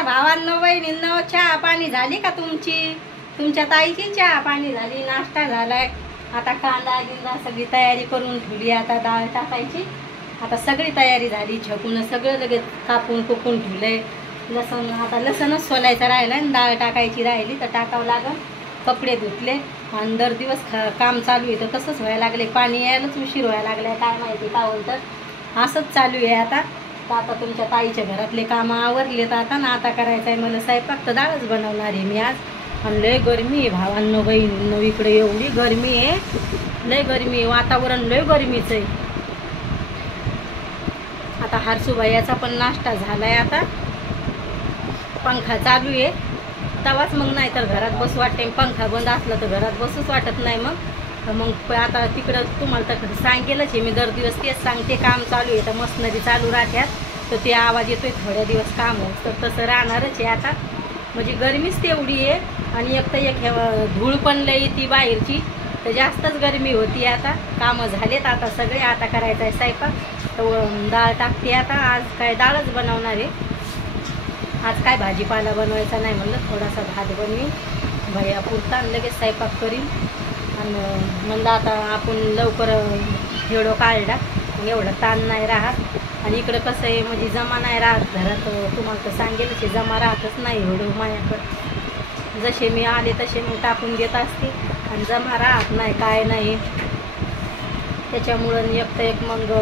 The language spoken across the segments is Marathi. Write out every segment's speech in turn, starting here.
नमस्कार भावांनो बहिणींनो, चहा पाणी झाली का तुमची? तुमच्या ताईची चहा पाणी झाली, नाश्ता झालाय. आता कांदा गिंदा सगळी तयारी करून ठेवली. आता डाळ टाकायची. आता सगळी तयारी झाली. छकून सगळं लगेच कापून कुपून ठेवलंय. लसण आता लसणच सोलायचं राहिलं आणि डाळ टाकायची राहिली तर टाकावं लागल. कपडे धुतले आणि दर दिवस काम चालू आहे तर तसंच व्हायला लागले. पाणी यायलाच उशीर व्हायला लागलाय, काय माहिती का होतं. असंच चालू आहे. आता तुमच्या ताईच्या घरातले कामं आवरलेत आता ना. आता करायचं आहे मला स्वयंपाक, तर डाळच बनवणार आहे मी आज. आणि लय गरमी आहे भावांनो बहिणींनो, इकडे एवढी गरमी आहे, लय गरमी आहे. वातावरण लय गरमीचं आहे. आता हरसूबाईचा पण नाश्ता झालाय. आता पंखा चालू आहे तवाच मग, नाही तर घरात बसू वाटते. पंखा बंद असला तर घरात बसूच वाटत नाही. मग आता तिकडं तुम्हाला तर सांगेलच आहे मी, दर दिवस तेच सांगते. काम चालू आहे तर मशनरी चालू राहत्यात तर ते आवाज येतोय थोड्या दिवस काम होत तर तसं राहणारच आहे. आता म्हणजे गरमीच तेवढी आहे आणि एक धूळ पण लई ती बाहेरची तर जास्तच गरमी होती. आता कामं झालेत आता सगळे. आता करायचं आहे स्वयंपाक, तर डाळ टाकते आता. आज काय डाळच बनवणार आहे. आज काय भाजीपाला बनवायचा नाही म्हणलं, थोडासा भात बनवीन भैया पुरता आणि लगेच स्वयंपाक करीन. आणि म्हणलं आता आपण लवकर एवढं काढला एवढं ताण नाही राहत. आणि इकडं कसं आहे म्हणजे जमा नाही राहत घरात, तुम्हाला तर सांगेलच जमा राहतच नाही एवढं माझ्याकडं. जसे मी आले तसे मग टाकून देत असते आणि जमा राहत नाही काय नाही. त्याच्यामुळं एक मग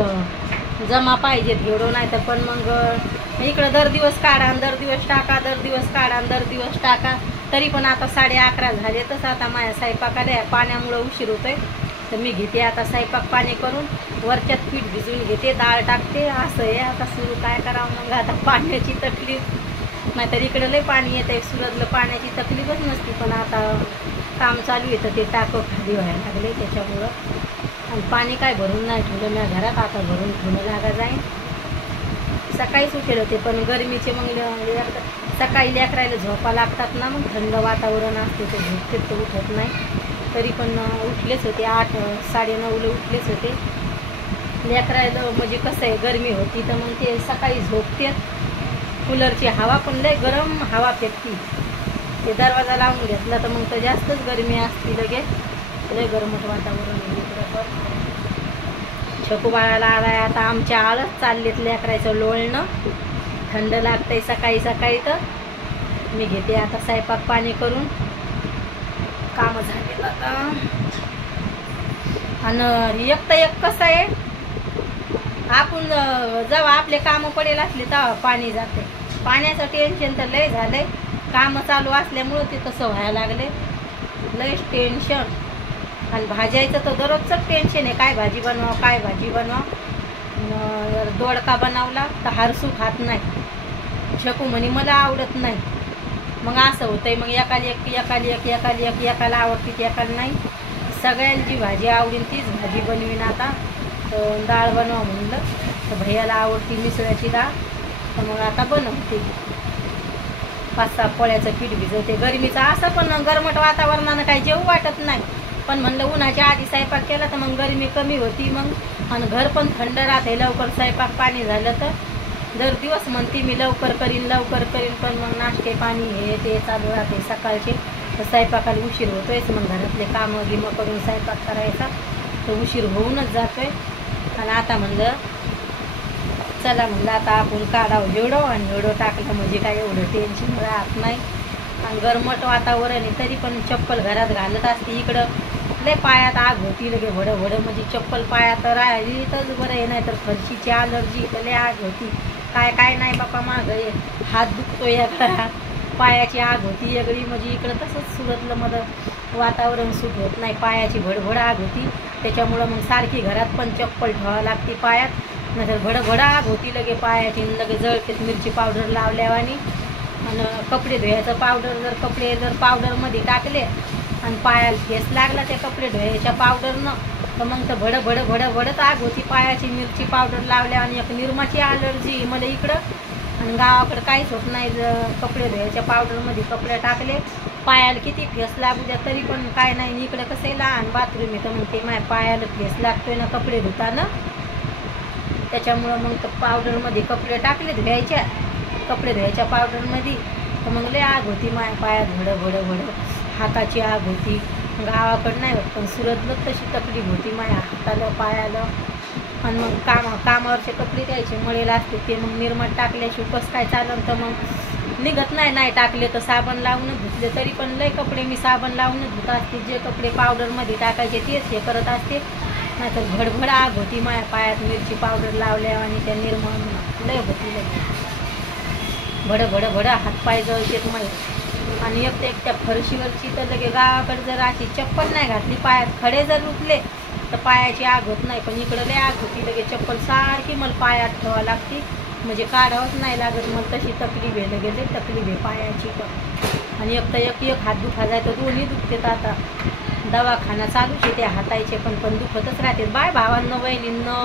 जमा पाहिजेत एवढं, नाही तर पण मग इकडं दर दिवस काढा आणि दर दिवस टाका, दर दिवस काढा आणि दर दिवस टाका. तरी पण आता 11:30 झाले. तसं आता माझ्या स्वयंपाकाला पाण्यामुळं उशीर होतोय तर मी घेते आता स्वयंपाक पाणी करून. वरच्यात पीठ भिजवून घेते, डाळ टाकते. असं आहे आता सुरू. काय करावं मग आता, पाण्याची तकलीफ. नाहीतर इकडं लय पाणी येतं, सुरतला पाण्याची तकलीफच नसती. पण आता काम चालू येतं ते टाकं खाली व्हायला लागले त्याच्यामुळं. आणि पाणी काय भरून नाही ठेवलं मी घरात, आता भरून ठेवणं लागा जाईल. सकाळीच उठेल होते पण गरमीचे मग सकाळी लेकरायला झोपा लागतात ना, मग थंड वातावरण असते तर झोपते तर उठत नाही. तरी पण उठलेच होते 8 9:30ला उठलेच होते. लेकरायला म्हणजे कसं आहे गरमी होती तर मग ते सकाळी झोपते. कूलरची हवा पण लय गरम हवा फेकती. ते दरवाजा लावून घेतला तर मग तर जास्तच गरमी असते लगेच. लय गरमट वातावरण इकडं. पण छकू बाळाला आलाय आता. आमच्या आळच चाललेत लेकरायचं लोळणं. थंड लागतंय सकाळी सकाळी तर मी घेते आता स्वयंपाक पाणी करून. कामं झालेलं आता. आणि एक कसं आहे, आपण जेव्हा आपले कामं पडेल असले तेव्हा पाणी जाते. पाण्याचं टेन्शन तर लय झालंय. कामं चालू असल्यामुळं ते तसं व्हायला लागले. लयच टेन्शन. आणि भाज्याचं तर दररोजचं टेन्शन आहे, काय भाजी बनवा काय भाजी बनवा. दोडका बनवला तर हरसू खात नाही. छकू म्हणे मला आवडत नाही. मग असं होतंय. मग एकाला आवडते ती एकाला नाही. सगळ्यांची भाजी आवडीन तीच भाजी बनवीन आता. तर डाळ बनवा म्हणलं तर भैयाला आवडती मिसळ्याची डाळ, तर मग आता बनवते. 5-6 पोळ्याचं पीठ भिजवते. गरमीचं असं पण गरमट वातावरणानं काही जेवू वाटत नाही. पण म्हणलं उन्हाच्या आधी स्वयंपाक केला तर मग गरमी कमी होती. मग आणि घर पण थंड राहते. लवकर स्वयंपाक पाणी झालं तर दर दिवस म्हणते मी लवकर करीन. पण मग नाश्ते पाणी हे ते चालू राहते सकाळचे. तर स्वयंपाकाला उशीर होतोयच. मग घरातले कामं गिमं करून स्वयंपाक करायचा तर उशीर होऊनच जातोय. आणि आता म्हणलं चला म्हणलं आता आपण काढावं एवढं आणि एवढं टाकलं म्हणजे काय एवढं टेन्शन राहत नाही. आणि गरमट वातावरण आहे तरी पण चप्पल घरात घालत असते. इकडं लय पायात आग होती लगे भडं म्हणजे चप्पल पायात राहिली तर बरं आहे, नाही तर फरशीची अलर्जी तर लय आग होती. काय नाही बापा, मागं हात दुखतो या पायाची आग होती वेगळी. म्हणजे इकडं तसंच सुरतलं मध्ये वातावरण सूट होत नाही. पायाची भडभड आग होती त्याच्यामुळं मग सारखी घरात पण चप्पल ठेवावं लागते पायात, नाहीतर भडभड आग होती लगे पायाची. लगे जळतेच मिरची पावडर लावल्यावानी. आणि कपडे धुवायचं पावडर कपडे पावडरमध्ये टाकले आणि पायाला ठेस लागला त्या कपडे धुवायच्या पावडरनं तर मग तर भडत आग होती पायाची. मिरची पावडर लावल्या आणि एक निरमाची अलर्जी मला इकडं. आणि गावाकडं काहीच होत नाही. कपडे धुवायच्या पावडरमध्ये कपडे टाकले पायाला किती ठेस लागू द्या तरी पण काय नाही. इकडं कसं आहे लहान बाथरूम आहे तर मग ते माझ्या पायाला ठेस लागतोय ना कपडे धुताना. त्याच्यामुळं मग पावडरमध्ये कपडे टाकले धुवायच्या कपडे धुवायच्या पावडरमध्ये, तर मग लय आग होती माझ्या पायात, भड हाताची आग होती. गावाकडं नाही होत, पण सुरतलं तशी तकलीफ होती माझ्या हाताला पायाला. आणि मग कामावरचे कपडे द्यायचे मळेला असते ते मग निरमात टाकल्याशिवाय कसं काय चालेल, तर मग निघत नाही टाकले तर साबण लावूनच धुतले तरी पण लय कपडे मी साबण लावूनच धुत असते. जे कपडे पावडरमध्ये टाकायचे तेच हे करत असते. नाहीतर भडभड आग होती माझ्या पायात मिरची पावडर लावल्या आणि त्या निर्मळ लय होती भड हातपाय जळतेत माहीत. आणि एकट्या फरशीवरची तर लगे गावाकडे जर अशी चप्पल नाही घातली पायात खडे जर रुतले तर पायाची आग होत नाही, पण इकडं लय आग होती. लगे चप्पल सारखी मला पायात ठेवावं लागते, म्हणजे काढावंच नाही लागत. मग तशी तकलीफ आहे, गेले तकलीफ आहे पायाची पण. आणि एक हात दुखा जाय तर दोन्ही दुखतेत. आता दवाखाना चालूच आहे त्या हातायचे पण दुखतच राहते. बाय भावांना वहिनींना